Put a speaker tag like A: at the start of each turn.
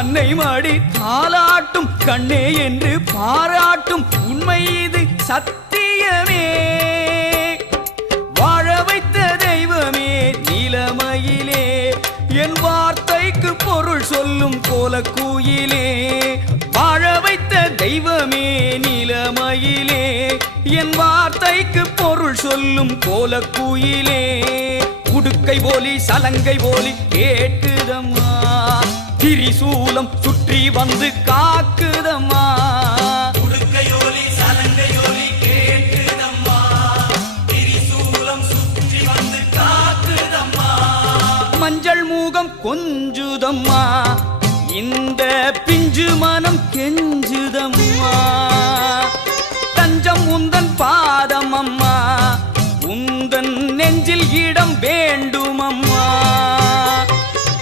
A: அன்னை மாடி தாலாட்டும் கண்ணே என்று பாராட்டும் உண்மை இது சத்தியமே. வாழ வைத்த தெய்வமே நிலமையிலே என் வார்த்தைக்கு பொருள் சொல்லும் கோலக்குயிலே. வாழ வைத்த தெய்வமே நிலமையிலே என் வார்த்தைக்கு பொருள் சொல்லும் கோலக்குயிலே. உடுக்கை போலி சலங்கை போலி கேட்குதம்மா. திரிசூலம் சுற்றி வந்து காக்குதம்மா. மஞ்சள் மூகம் கொஞ்சுதம்மா. இந்த பிஞ்சு மனம் கெஞ்சுதம்மா. தஞ்சம் உந்தன் பாதம் அம்மா. உந்தன் நெஞ்சில் இடம் வேண்டும் அம்மா